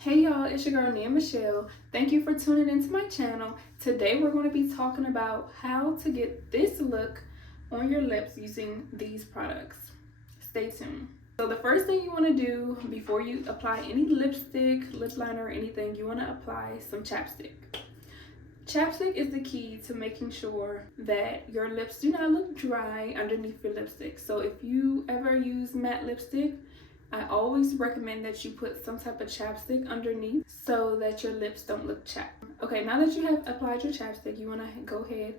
Hey y'all, it's your girl Nia Michelle. Thank you for tuning into my channel. Today we're going to be talking about how to get this look on your lips using these products. Stay tuned. So the first thing you want to do before you apply any lipstick, lip liner, or anything, you want to apply some chapstick. Chapstick is the key to making sure that your lips do not look dry underneath your lipstick. So if you ever use matte lipstick, I always recommend that you put some type of chapstick underneath so that your lips don't look chapped. Okay, now that you have applied your chapstick, you want to go ahead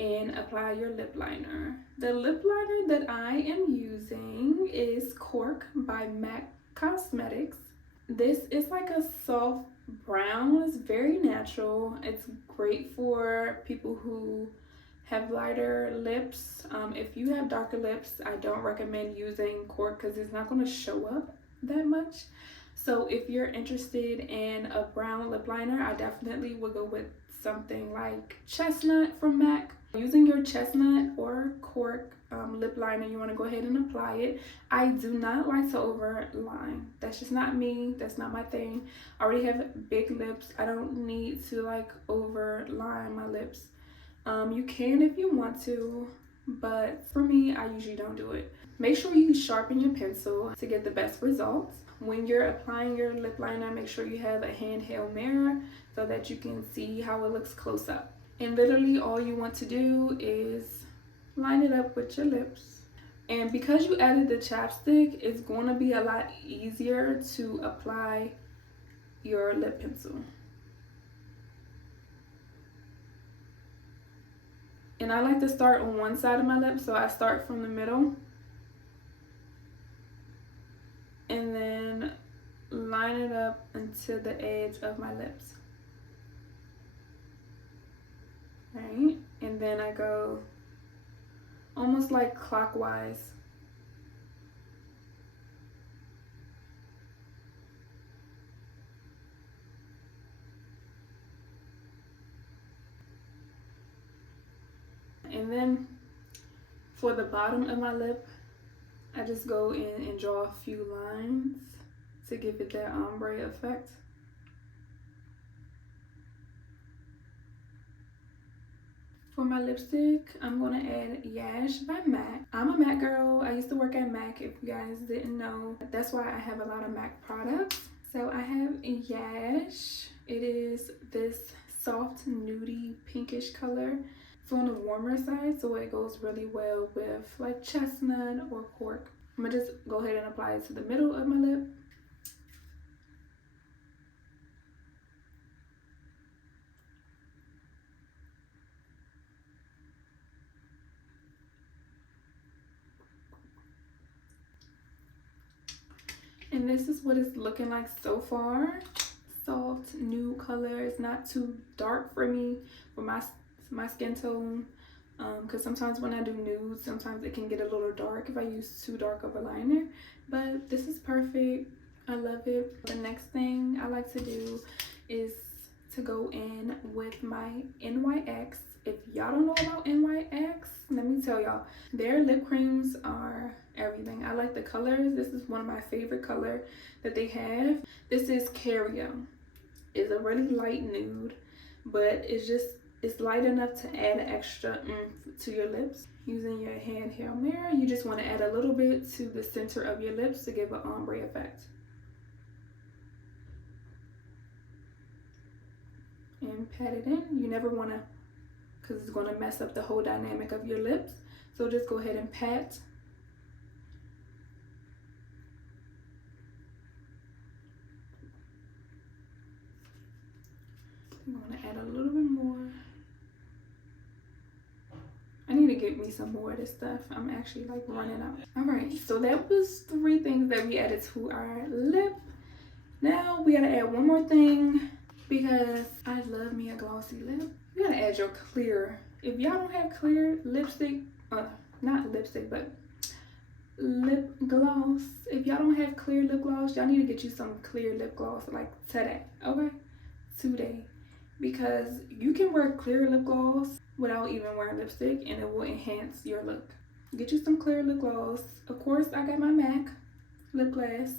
and apply your lip liner. The lip liner that I am using is Cork by MAC Cosmetics. This is like a soft brown. It's very natural. It's great for people who have lighter lips. If you have darker lips, I don't recommend using Cork because it's not going to show up that much. So if you're interested in a brown lip liner, I definitely would go with something like Chestnut from MAC. Using your Chestnut or Cork lip liner, you want to go ahead and apply it. I do not like to overline. That's just not me. That's not my thing. I already have big lips. I don't need to like overline my lips. You can if you want to, but for me, I usually don't do it. Make sure you sharpen your pencil to get the best results. When you're applying your lip liner, make sure you have a handheld mirror so that you can see how it looks close up. And literally all you want to do is line it up with your lips. And because you added the chapstick, it's going to be a lot easier to apply your lip pencil. And I like to start on one side of my lip, so I start from the middle and then line it up until the edge of my lips. Right? And then I go almost like clockwise. And then for the bottom of my lip, I just go in and draw a few lines to give it that ombre effect. For my lipstick, I'm going to add Yash by MAC. I'm a MAC girl. I used to work at MAC, if you guys didn't know. That's why I have a lot of MAC products. So I have Yash. It is this soft nudie pinkish color. It's on the warmer side, so it goes really well with like Chestnut or Cork. I'm gonna just go ahead and apply it to the middle of my lip. And this is what it's looking like so far. Soft nude color. It's not too dark for me, for my skin tone. Because sometimes when I do nudes, sometimes it can get a little dark if I use too dark of a liner. But this is perfect. I love it. The next thing I like to do is to go in with my NYX. If y'all don't know about NYX, let me tell y'all, their lip creams are everything. I like the colors. This is one of my favorite color that they have. This is Carrier. It's a really light nude, but it's light enough to add an extra to your lips. Using your handheld mirror, you just want to add a little bit to the center of your lips to give an ombre effect. And pat it in. You never want to, because it's going to mess up the whole dynamic of your lips. So just go ahead and pat. I'm going to add a little bit more. I need to get me some more of this stuff. I'm actually like running out. All right, so that was 3 things that we added to our lip. Now we gotta add one more thing because I love me a glossy lip. You gotta add your clear. If y'all don't have clear lipstick, not lipstick, but lip gloss. If y'all don't have clear lip gloss, y'all need to get you some clear lip gloss like today, okay? Today. Because you can wear clear lip gloss without even wearing lipstick and it will enhance your look. Get you some clear lip gloss. Of course, I got my MAC. lip gloss.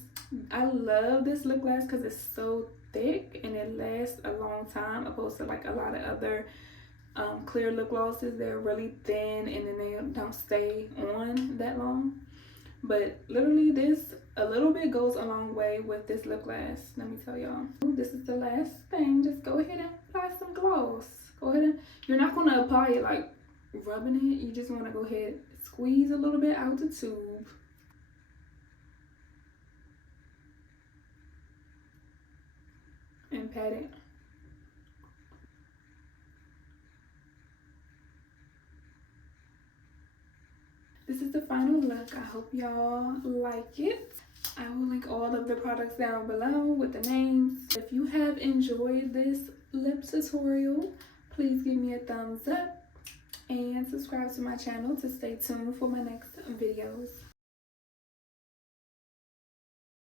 I love this lip gloss because it's so thick and it lasts a long time, opposed to like a lot of other clear lip glosses. They're really thin and then they don't stay on that long. But literally this, a little bit goes a long way with this lip gloss. Let me tell y'all. This is the last thing. Just go ahead and apply some gloss. Go ahead and, you're not going to apply it like rubbing it. You just want to go ahead, squeeze a little bit out the tube. And pat it. This is the final look. I hope y'all like it. I will link all of the products down below with the names. If you have enjoyed this lip tutorial, please give me a thumbs up and subscribe to my channel to stay tuned for my next videos.